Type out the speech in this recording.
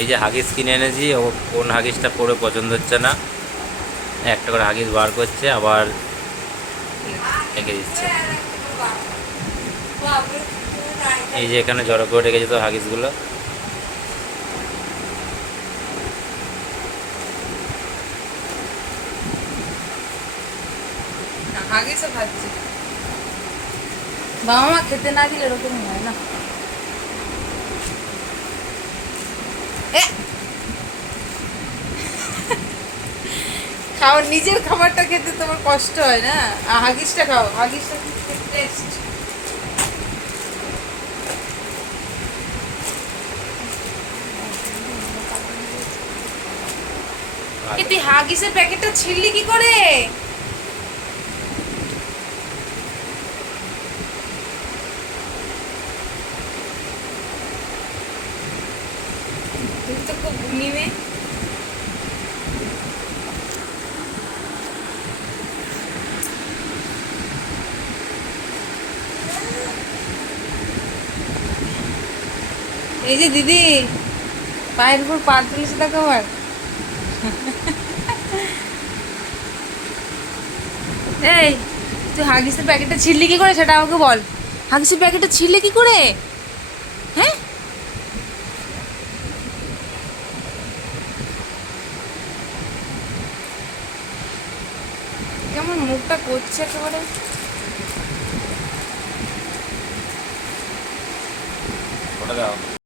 এই যে হাগিস কিনে এনেছি, ও কোন হাগিসটা পরে পছন্দ হচ্ছে না। একটা করে হাগিস বার করছে, আবার রেখে দিচ্ছে। এই যে এখানে জড়ো করে রেখেছে তো হাগিসগুলো। বাবা মা খেতে না দিলে এরকম হয় না। এ! খাও, নিজের খাবারটা খেতে তোমার কষ্ট হয় না হাগিসটা খাও, হাগিসটা টেস্ট তুই হাগিসের প্যাকেটটা ছিললি কি করে গুণী মেয়ে এই যে দিদি, পায়ের উপর পা তুলেছে দেখো আমার এই, তুই হাগিসের প্যাকেটটা ছিললি কি করে সেটা আমাকে বল। হাগিসের প্যাকেটটা ছিললি কি করে হ্যাঁ কেমন মুখটা করছে একেবারে? ওটা দাও।